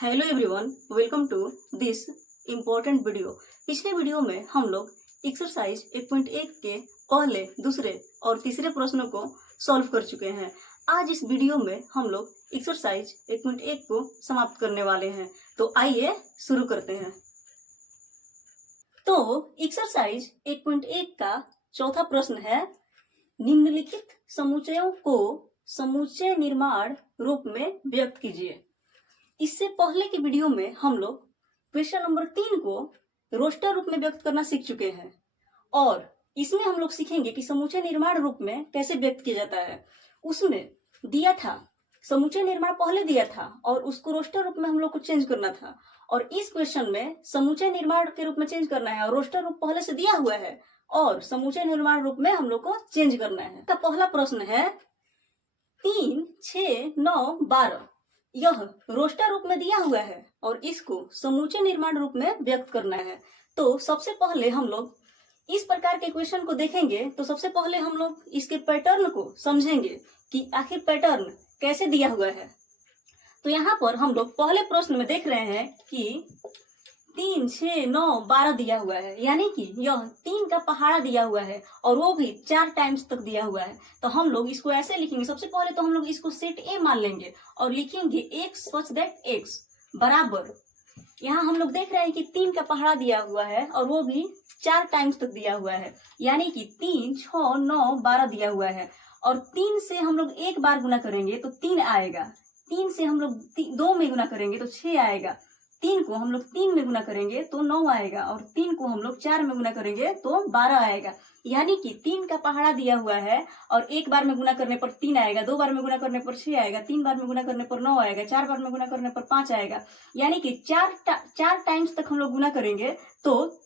Hello everyone, welcome to this important video. पिछले video में हम लोग एक्सरसाइज 1.1 के पहले, दूसरे और तीसरे प्रश्नों को सॉल्व कर चुके हैं। आज इस वीडियो में हम लोग एक्सरसाइज 1.1 को समाप्त करने वाले हैं। तो आइए शुरू करते हैं। तो एक्सरसाइज 1.1 का चौथा प्रश्न है, निम्नलिखित समुच्चयों को समुच्चय निर्माण रूप में व्यक्त कीजिए। इससे पहले की वीडियो में हम लोग क्वेश्चन नंबर 3 को रोस्टर रूप में व्यक्त करना सीख चुके हैं और इसमें हम लोग सीखेंगे कि समुच्चय निर्माण रूप में कैसे व्यक्त किया जाता है। उसमें दिया था, समुच्चय निर्माण पहले दिया था और उसको रोस्टर रूप में हम लोग को चेंज करना था, और इस क्वेश्चन में समुच्चय निर्माण के रूप में चेंज करना है और रोस्टर रूप पहले से दिया हुआ है और समुच्चय निर्माण रूप में हम लोग को चेंज करना है। तो पहला प्रश्न है 3, 6, 9, 12। यह रोस्टर रूप में दिया हुआ है और इसको समुच्चय निर्माण रूप में व्यक्त करना है। तो सबसे पहले हम लोग इस प्रकार के क्वेश्चन को देखेंगे तो सबसे पहले हम लोग इसके पैटर्न को समझेंगे कि आखिर पैटर्न कैसे दिया हुआ है। तो यहाँ पर हम लोग पहले प्रश्न में देख रहे हैं कि 3, 6, 9, 12 दिया हुआ है, यानी कि यह 3 का पहाड़ा दिया हुआ है और वो भी 4 टाइम्स तक दिया हुआ है। तो हम लोग इसको ऐसे लिखेंगे, सबसे पहले तो हम लोग इसको सेट ए मान लेंगे और लिखेंगे x सच दैट x बराबर, यहाँ हम लोग देख रहे हैं कि 3 का पहाड़ा दिया हुआ है और वो भी 4 टाइम्स तक दिया हुआ है, यानी कि 3, 6, 9, 12 दिया हुआ है। और 3 से हम लोग एक बार गुना करेंगे तो 3 आएगा, 3 से हम लोग 2 में गुना करेंगे तो 6 आएगा, 3 को हम लोग 3 में गुना करेंगे तो 9 आएगा और 3 को हम लोग 4 में गुना करेंगे तो 12 आएगा। यानी कि 3 का पहाड़ा दिया हुआ है और एक बार में गुना करने पर 3 आएगा, 2 बार में गुना करने पर 6 आएगा, 3 बार में गुना करने पर 9 आएगा, 4 बार में गुना करने पर 5 आएगा, यानी कि 4 टाइम्स तक हम लोग गुना करेंगे तो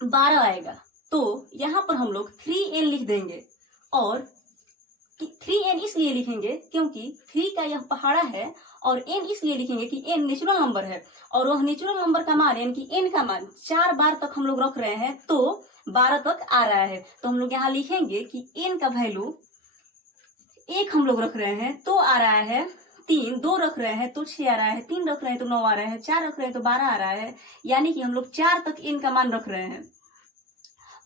12 आएगा। तो यहाँ पर हम लोग 3n लिख देंगे और 3n इसलिए लिखेंगे क्योंकि 3 का यह पहाड़ा है और n इसलिए लिखेंगे कि n नेचुरल नंबर है और वह नेचुरल नंबर का मान यानी कि n का मान 4 बार तक हम लोग रख रहे हैं तो 12 तक आ रहा है। तो हम लोग यहाँ लिखेंगे कि n का वैल्यू 1 हम लोग रख रहे हैं तो आ रहा है 3, 2 रख रहे हैं तो 6 आ रहा है, 3 रख रहे हैं तो 9 आ रहा है, 4 रख रहे हैं तो 12 आ रहा है, यानी कि हम लोग 4 तक n का मान रख रहे हैं।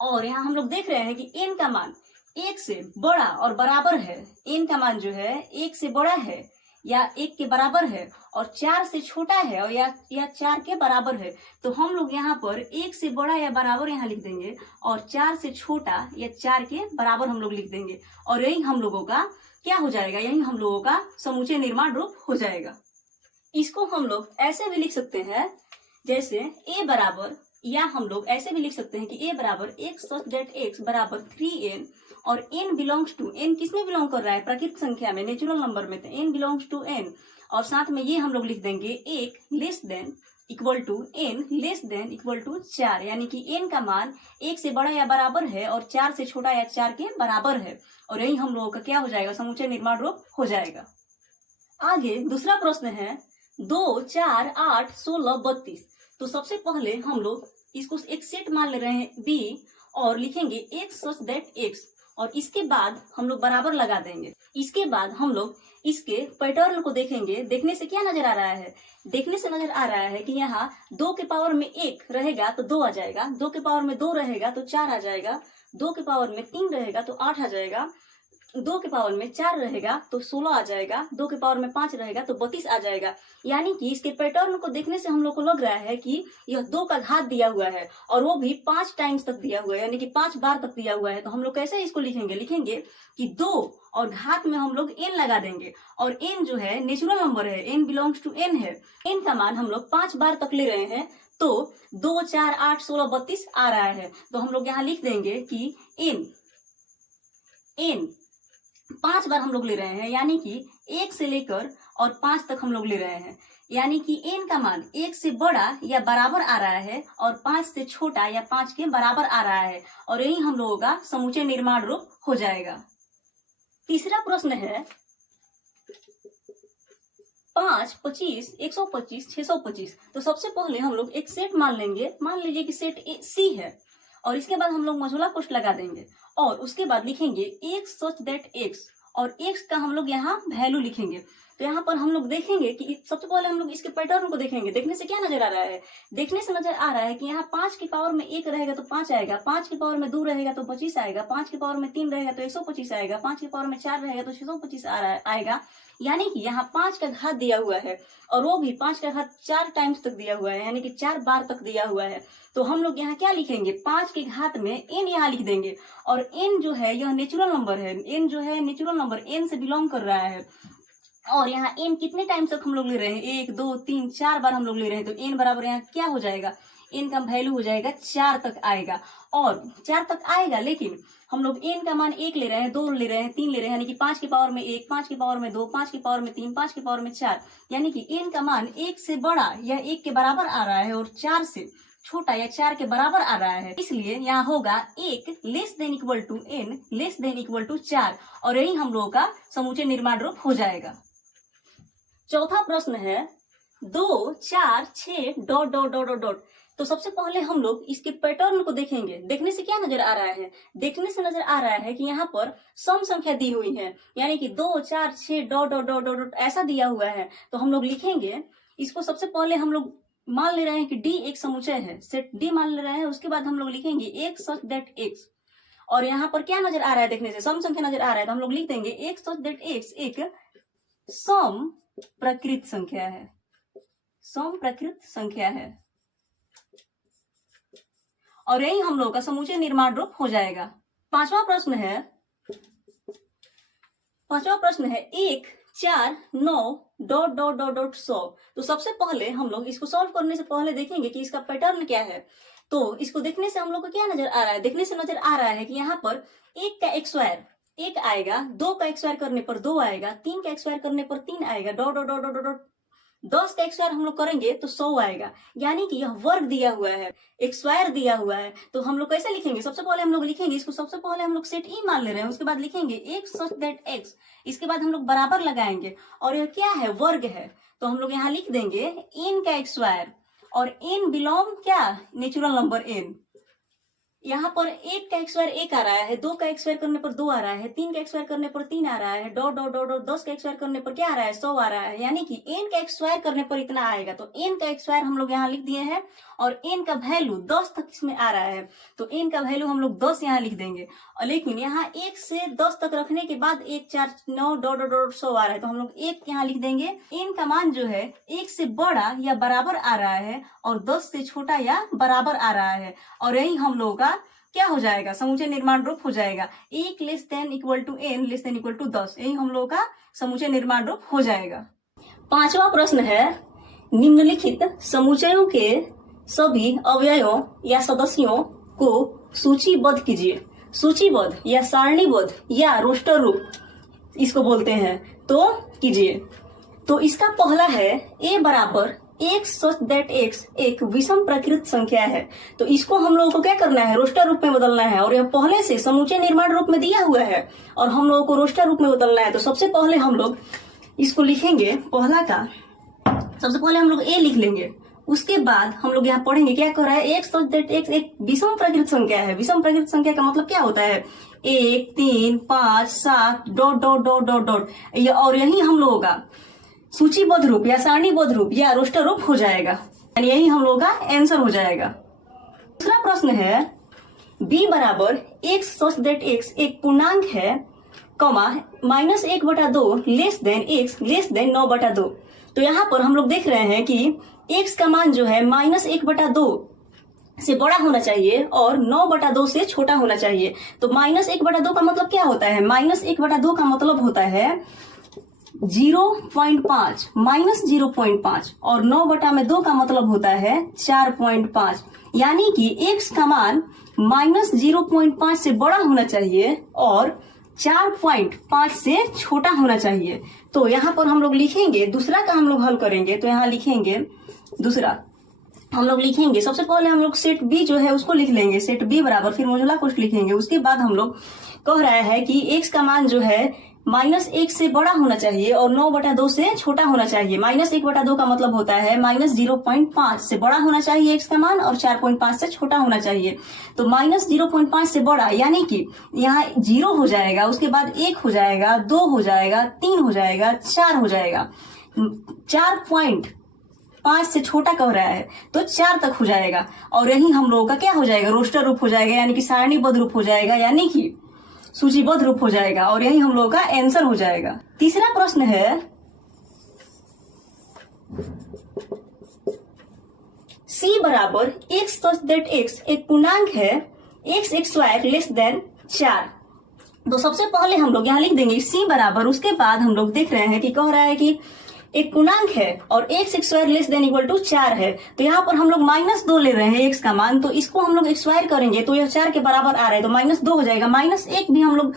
और यहाँ हम लोग देख रहे हैं कि n का मान 1 से बड़ा और बराबर है, n का मान जो है 1 से बड़ा है या 1 के बराबर है और 4 से छोटा है और या 4 के बराबर है। तो हम लोग यहाँ पर 1 से बड़ा या बराबर यहाँ लिख देंगे और 4 से छोटा या 4 के बराबर हम लोग लिख देंगे और यही हम लोगों का क्या हो जाएगा, यही हम लोगों का समुच्चय निर्माण रूप हो जाएगा। इसको हम लोग ऐसे भी लिख सकते हैं जैसे a बराबर, या हम लोग ऐसे भी लिख सकते हैं कि a बराबर x सच दैट x बराबर 3n और n बिलोंग्स टू, n किसमें बिलोंग कर रहा है, प्राकृतिक संख्या में, नेचुरल नंबर में, तो n बिलोंग्स टू n और साथ में ये हम लोग लिख देंगे 1 less than equal to n less than equal to 4, यानी कि n का मान 1 से बड़ा या बराबर है और 4 से छोटा या 4 के बराबर है और यही हम लोगों का क्या हो जाएगा, समुच्चय निर्माण रूप हो जाएगा। आगे दूसरा प्रश्न है 2, 4, 8, 16, 32। तो सबसे पहले हम लोग इसको एक सेट मान ले रहे हैं b और लिखेंगे x सच दैट x और इसके बाद हम लोग बराबर लगा देंगे। इसके बाद हम लोग इसके पैटर्न को देखेंगे। देखने से क्या नजर आ रहा है, देखने से नजर आ रहा है कि यहाँ 2 के पावर में 1 रहेगा तो 2 आ जाएगा, 2 के पावर में 2 रहेगा तो 4 आ जाएगा, 2 के पावर में 3 रहेगा तो 8 आ जाएगा, 2 के पावर में 4 रहेगा तो 16 आ जाएगा, 2 के पावर में 5 रहेगा तो 32 आ जाएगा। यानी कि इसके पैटर्न को देखने से हम लोग को लग रहा है कि यह 2 का घात दिया हुआ है और वो भी 5 टाइम्स तक दिया हुआ है, यानी कि 5 बार तक दिया हुआ है। तो हम लोग कैसे इसको लिखेंगे, लिखेंगे कि 2 और घात में हम लोग n लगा देंगे और n जो है नेचुरल नंबर है, n बिलोंग्स टू n है, n का मान हम लोग 5 बार तक ले रहे हैं तो 2, 4, 8, 16, 32 आ रहा है। तो हम लोग यहाँ लिख देंगे कि n 5 बार हम लोग ले रहे हैं, यानी कि 1 से लेकर और 5 तक हम लोग ले रहे हैं, यानी कि n का मान 1 से बड़ा या बराबर आ रहा है और 5 से छोटा या 5 के बराबर आ रहा है और यही हम लोगों का समुच्चय निर्माण रूप हो जाएगा। तीसरा प्रश्न है 5, 25, 125, 625। तो सबसे पहले हम लोग एक सेट मान लेंगे, मान लीजिए कि सेट C है और इसके बाद हम लोग मझोला कोष्ठ लगा देंगे और उसके बाद लिखेंगे x सच दैट x और x का हम लोग यहाँ वैल्यू लिखेंगे। तो यहाँ पर हम लोग देखेंगे कि सबसे पहले हम लोग इसके पैटर्न को देखेंगे। देखने से क्या नजर आ रहा है, देखने से नजर आ रहा है कि यहाँ 5 की पावर में 1 रहेगा तो 5 आएगा, 5 की पावर में 2 रहेगा तो 25 आएगा, 5 की पावर में 3 रहेगा तो 125 आएगा, 5 की पावर में 4 रहेगा तो 625 आएगा। यानी कि यहाँ 5 का घात दिया हुआ है और वो भी 5 का घात 4 टाइम्स तक दिया हुआ है, यानी कि 4 बार तक दिया हुआ है। तो हम लोग यहाँ क्या लिखेंगे, 5 के घात में n यहाँ लिख देंगे। और n जो है यह नेचुरल नंबर है, n जो है नेचुरल नंबर n से बिलोंग कर रहा है। और यहाँ n कितने टाइम तक हम लोग ले रहे हैं, 1 2 3 4 बार हम लोग ले रहे हैं। तो n बराबर यहाँ क्या हो जाएगा, n का वैल्यू हो जाएगा 4 तक आएगा। और 4 तक आएगा, लेकिन हम लोग n का मान 1 ले रहे हैं, 2 ले रहे हैं, 3 ले रहे हैं, यानी कि 5 की पावर में 1, 5 की पावर में 2, 5 की पावर में 3, 5 की पावर में 4, यानी कि n का मान 1 से बड़ा या 1 के बराबर आ रहा है और 4 से छोटा या 4 के बराबर आ रहा है। इसलिए यहाँ होगा 1 less than equal to n less than equal to 4, और यही हम लोगों का समूचे निर्माण रूप हो जाएगा। चौथा प्रश्न है 2 4 6 dot dot dot dot dot. तो सबसे पहले हम लोग इसके पैटर्न को देखेंगे। देखने से क्या नजर आ रहा है, देखने से नजर आ रहा है कि यहाँ पर सम संख्या दी हुई है, यानी कि 2 4 6 डॉट डॉट डॉट डॉट ऐसा दिया हुआ है। तो हम लोग लिखेंगे इसको, सबसे पहले हम लोग मान ले रहे हैं कि डी एक समुच्चय है, सेट डी मान ले रहे हैं। उसके बाद हम लोग लिखेंगे एक सच दैट एक्स, और यहाँ पर क्या नजर आ रहा है, देखने से सम संख्या नजर आ रहा है। तो हम लोग लिख देंगे एक सच दैट एक्स एक सम प्रकृत संख्या है, सम प्रकृत संख्या है, और यही हम लोग का समूचे निर्माण रूप हो जाएगा। पांचवा प्रश्न है 1 4 9 डॉट डॉट डॉट डॉट 100। तो सबसे पहले हम लोग इसको सॉल्व करने से पहले देखेंगे कि इसका पैटर्न क्या है। तो इसको देखने से हम लोग को क्या नजर आ रहा है, देखने से नजर आ रहा है कि यहाँ पर 1 का x स्क्वायर 1 आएगा, 2 का x स्क्वायर करने पर 2 आएगा, 3 का x स्क्वायर करने पर 3 आएगा, dot dot dot dot dot 10 का x स्क्वायर हम लोग करेंगे तो 100 आएगा। यानी कि यह वर्ग दिया हुआ है, x स्क्वायर दिया हुआ है। तो हम लोग कैसे लिखेंगे, सबसे पहले हम लोग लिखेंगे इसको, सबसे पहले हम लोग सेट ई मान ले रहे हैं। उसके बाद लिखेंगे एक सच दैट x, इसके बाद हम लोग बराबर लगाएंगे, और यह क्या है, वर्ग है। तो हम लोग यहाँ लिख देंगे n का x स्क्वायर, और n बिलोंग क्या, नेचुरल नंबर n। यहाँ पर 1 का x स्क्वायर 1 आ रहा है, 2 का x स्क्वायर करने पर 2 आ रहा है, 3 का x स्क्वायर करने पर 3 आ रहा है, डॉट डॉट डॉट डॉट 10 का x स्क्वायर करने पर क्या आ रहा है, 100 आ रहा है। यानी कि n का x स्क्वायर करने पर इतना आएगा। तो n का x स्क्वायर हम लोग यहाँ लिख दिए हैं, और n का वैल्यू 10 तक इसमें आ रहा है। तो n का वैल्यू हम लोग 10 यहाँ लिख देंगे। और लेकिन यहाँ 1 से 10 तक रखने के बाद 1 4 9 डॉट डॉट डॉट 100 आ रहा है। तो हम लोग 1 यहाँ लिख देंगे। n का मान जो है 1 से बड़ा या बराबर आ रहा है, और 10 से छोटा या बराबर आ रहा है, और यही हम लोगों का क्या हो जाएगा, समूचे निर्माण रूप हो जाएगा। 1 less than equal to n less than equal to 10, यही हम लोगों का समूचे निर्माण रूप हो जाएगा। पांचवा प्रश्न है निम्नलिखित समुच्चयों के सभी अवयवों या सदस्यों को सूचीबद्ध कीजिए। सूचीबद्ध या सारणीबद्ध या रोस्टर रूप इसको बोलते हैं, तो कीजिए। तो इसका पहला है a बराबर एक सच दैट x एक विषम प्रकृत संख्या है। तो इसको हम लोगों को क्या करना है, रोस्टर रूप में बदलना है, और यह पहले से समूचे निर्माण रूप में दिया हुआ है और हम लोगों को रोस्टर रूप में बदलना है। तो सबसे पहले हम लोग इसको लिखेंगे, पहला का सबसे पहले हम लोग a लिख लेंगे। उसके बाद हम लोग यहाँ पढ़ेंगे क्या कह रहा है, एक सच दैट x एक विषम प्रकृत संख्या है। विषम प्रकृत संख्या का मतलब क्या होता है, 1 3 5 7 dot dot dot dot dot, और यही हम लोगों का सूचीबद्ध रूप या सारणीबद्ध रूप या रोस्टर रूप हो जाएगा, यानी यही हम लोगों का आंसर हो जाएगा। दूसरा प्रश्न है b बराबर एक सच दैट x एक पूर्णांक है, comma -1/2 less than x less than 9/2। तो यहाँ पर हम लोग देख रहे हैं कि x का मान जो है -1/2 से बड़ा होना चाहिए और 9/2 से छोटा होना चाहिए। तो -1/2 का मतलब क्या होता है, -1/2 का मतलब होता है 0.5 -0.5, और 9/2 का मतलब होता है 4.5। यानी कि x का मान -0.5 से बड़ा होना चाहिए और 4.5 से छोटा होना चाहिए। तो यहाँ पर हम लोग लिखेंगे, दूसरा का हम लोग हल करेंगे। तो यहाँ लिखेंगे दूसरा हम लोग लिखेंगे, सबसे पहले हम लोग सेट बी जो है उसको लिख लेंगे, सेट बी बराबर फिर मोजुला कोष्ठ लिखेंगे। उसके बाद हम लोग कह रहा है कि x का मान जो है -1 से बड़ा होना चाहिए और 9/2 से छोटा होना चाहिए। -1/2 का मतलब होता है -0.5 से बड़ा होना चाहिए x का मान और 4.5 से छोटा होना चाहिए। तो -0.5 से बड़ा यानी कि यहाँ 0 हो जाएगा, उसके बाद 1 हो जाएगा, 2 हो जाएगा, 3 हो जाएगा, 4 हो जाएगा। 4.5 से छोटा कह रहा है तो 4 तक हो जाएगा और यही हम लोगों का क्या हो जाएगा, रोस्टर रूप हो जाएगा, यानी कि सारणीबद्ध रूप हो जाएगा, यानी कि सूचीबद्ध रूप हो जाएगा और यही हम लोगों का आंसर हो जाएगा। तीसरा प्रश्न है c बराबर x सच दैट x एक पूर्णांक है, x स्क्वायर लेस देन 4। तो सबसे पहले हम लोग यहाँ लिख देंगे c बराबर, उसके बाद हम लोग देख रहे हैं कि कह रहा है कि एक पूर्णांक है और x square less than equal to 4 है। तो यहाँ पर हम लोग -2 ले रहे हैं x का मान, तो इसको हम लोग स्क्वायर करेंगे तो यह 4 के बराबर आ रहा है, तो -2 हो जाएगा। -1 भी हम लोग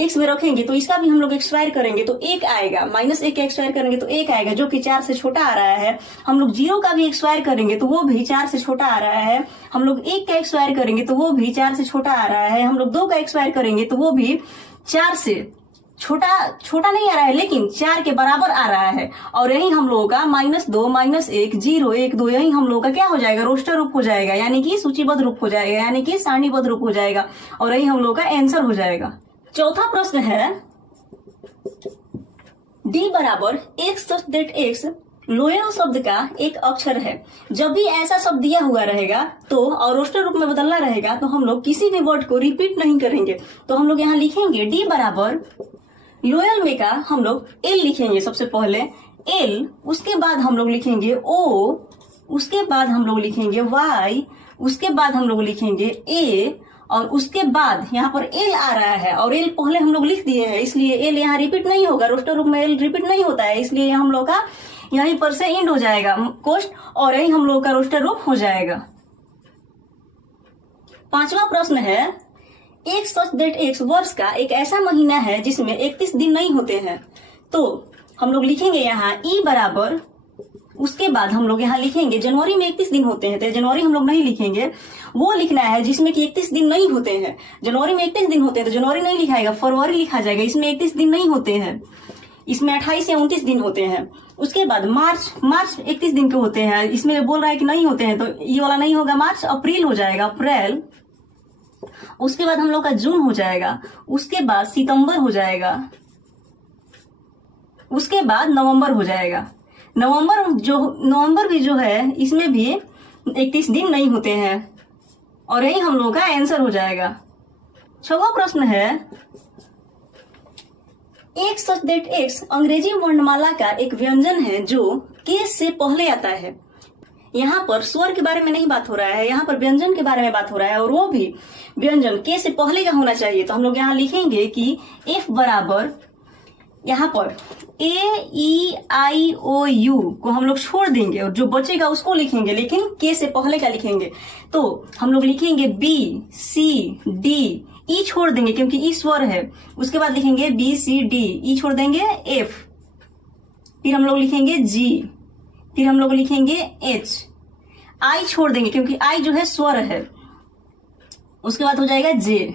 x में रखेंगे तो इसका भी हम लोग स्क्वायर करेंगे तो 1 आएगा। -1 का स्क्वायर करेंगे तो 1 आएगा, जो कि 4 से छोटा आ रहा है। हम लोग 0 का भी स्क्वायर करेंगे तो वो भी 4 से छोटा आ रहा है। हम लोग 1 का स्क्वायर करेंगे तो वो भी 4 से छोटा आ रहा है। हम लोग 2 का स्क्वायर करेंगे तो वो भी 4 से छोटा नहीं आ रहा है, लेकिन 4 के बराबर आ रहा है। और यही हम लोगों का -2 -1 0 1 2 यही हम लोगों का क्या हो जाएगा, रोस्टर रूप हो जाएगा, यानी कि सूचीबद्ध रूप हो जाएगा, यानी कि सारणीबद्ध रूप हो जाएगा और यही हम लोगों का आंसर हो जाएगा। चौथा प्रश्न है d बराबर x such that x loyal शब्द का एक अक्षर है। जब भी ऐसा शब्द दिया हुआ रहेगा तो और रोस्टर रूप में बदलना रहेगा तो हम लोग किसी भी वर्ड को रिपीट नहीं करेंगे। तो हम लोग यहाँ लिखेंगे d बराबर लोयल में का हम लोग l लिखेंगे, सबसे पहले l, उसके बाद हम लोग लिखेंगे o, उसके बाद हम लोग लिखेंगे y, उसके बाद हम लोग लिखेंगे a और उसके बाद यहाँ पर l आ रहा है और l पहले हम लोग लिख दिए हैं, इसलिए l यहाँ रिपीट नहीं होगा। रोस्टर रूप में l रिपीट नहीं होता है, इसलिए हम लोग का यहीं पर से एंड हो जाएगा कोष्ट और यही हम लोग का रोस्टर रूप हो जाएगा। पांचवा प्रश्न है एक सच दैट x वर्ष का एक ऐसा महीना है जिसमें 31 दिन नहीं होते हैं। तो हम लोग लिखेंगे यहाँ e बराबर, उसके बाद हम लोग यहाँ लिखेंगे जनवरी में 31 दिन होते हैं, तो जनवरी हम लोग नहीं लिखेंगे, वो लिखना है जिसमें कि 31 दिन नहीं होते हैं। जनवरी में 31 दिन होते हैं तो जनवरी नहीं लिखाएगा, फरवरी लिखा जाएगा, इसमें 31 दिन नहीं होते हैं, इसमें 28 या 29 दिन होते हैं। उसके बाद मार्च 31 दिन के होते हैं, इसमें बोल रहा है कि नहीं होते हैं तो ये वाला नहीं होगा, मार्च अप्रैल हो जाएगा, अप्रैल। उसके बाद हम लोग का जून हो जाएगा, उसके बाद सितंबर हो जाएगा, उसके बाद नवंबर हो जाएगा। नवंबर भी जो है इसमें भी 31 दिन नहीं होते हैं और यही हम लोग का आंसर हो जाएगा। छठवां प्रश्न है एक सच दैट x अंग्रेजी वर्णमाला का एक व्यंजन है जो के से पहले आता है। यहाँ पर स्वर के बारे में नहीं बात हो रहा है, यहाँ पर व्यंजन के बारे में बात हो रहा है और वो भी व्यंजन के से पहले का होना चाहिए। तो हम लोग यहाँ लिखेंगे कि f बराबर, यहाँ पर AEIOU को हम लोग छोड़ देंगे और जो बचेगा उसको लिखेंगे, लेकिन के से पहले का लिखेंगे। तो हम लोग लिखेंगे BCD, ई छोड़ देंगे क्योंकि ई स्वर है। उसके बाद लिखेंगे BCD, ई छोड़ देंगे F, फिर हम लोग लिखेंगे G, फिर हम लोग लिखेंगे H, आई छोड़ देंगे क्योंकि आई जो है स्वर है। उसके बाद हो जाएगा J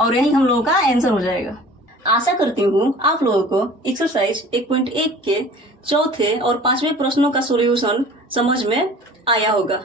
और यही हम लोगों का आंसर हो जाएगा। आशा करती हूँ आप लोगों को एक्सरसाइज 1.1 के चौथे और 5वें प्रश्नों का सॉल्यूशन समझ में आया होगा।